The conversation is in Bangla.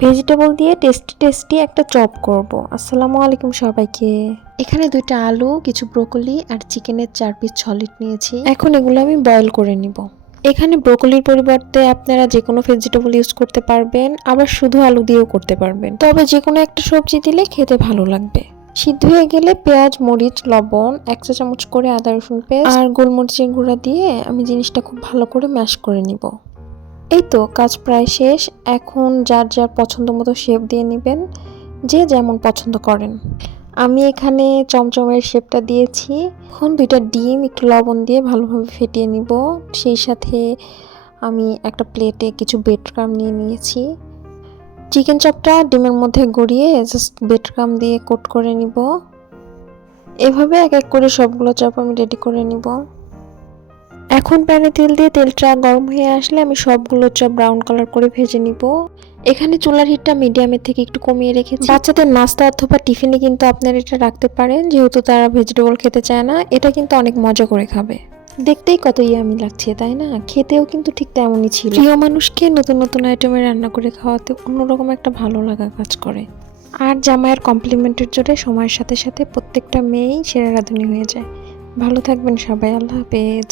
ভেজিটেবল দিয়ে টেস্টি টেস্টি একটা চপ করব। আসসালামু আলাইকুম সবাইকে। এখানে 2টা আলু, কিছু ব্রোকলি আর চিকেনের 4 পিস সলিড নিয়েছি। এখন এগুলো আমি বয়েল করে নিব। এখানে ব্রোকলির পরিবর্তে আপনারা যে কোনো ভেজিটেবল ইউজ করতে পারবেন, আবার শুধু আলু দিয়েও করতে পারবেন। তবে যে কোনো একটা সবজি দিলে খেতে ভালো লাগবে। সিদ্ধ হয়ে গেলে পেঁয়াজ, মরিচ, লবণ, 1 চা চামচ করে আদা রসুন পেস্ট আর গোলমরিচের গুঁড়া দিয়ে আমি জিনিসটা খুব ভালো করে ম্যাশ করে নিব। এই তো কাজ প্রায় শেষ। এখন যার যার পছন্দ মতো শেপ দিয়ে নেবেন, যে যেমন পছন্দ করেন। আমি এখানে চমচমের শেপটা দিয়েছি। এখন 2টা ডিম একটু লবণ দিয়ে ভালোভাবে ফেটিয়ে নিব। সেই সাথে আমি একটা প্লেটে কিছু ব্রেড ক্রাম্ব নিয়ে নিয়েছি। চিকেন চপটা ডিমের মধ্যে গড়িয়ে জাস্ট ব্রেড ক্রাম্ব দিয়ে কোট করে নিব। এভাবে এক এক করে সবগুলো চপ আমি রেডি করে নিব। এখন প্যানে তেল দিয়ে তেলটা গরম হয়ে আসলে আমি সবগুলো চপ ব্রাউন কালার করে ভেজে নিব। এখানে চুলার হিটটা মিডিয়ামের থেকে একটু কমিয়ে রেখেছি। বাচ্চাদের নাস্তা অথবা টিফিনে কিন্তু আপনারা এটা রাখতে পারেন, যেহেতু তারা ভেজিটেবল খেতে চায় না। এটা কিন্তু অনেক মজা করে খাবে। দেখতেই কত ইয়ামি লাগছে, তাই না? খেতেও কিন্তু ঠিক তেমনই ছিল। প্রিয় মানুষকে নতুন নতুন আইটেমে রান্না করে খাওয়াতে অন্যরকম একটা ভালো লাগা কাজ করে। আর জামাইয়ের কমপ্লিমেন্টের জোরে সময়ের সাথে সাথে প্রত্যেকটা মেয়েই সেরা রাঁধুনি হয়ে যায়। ভালো থাকবেন সবাই, আল্লাহ হাফেজ।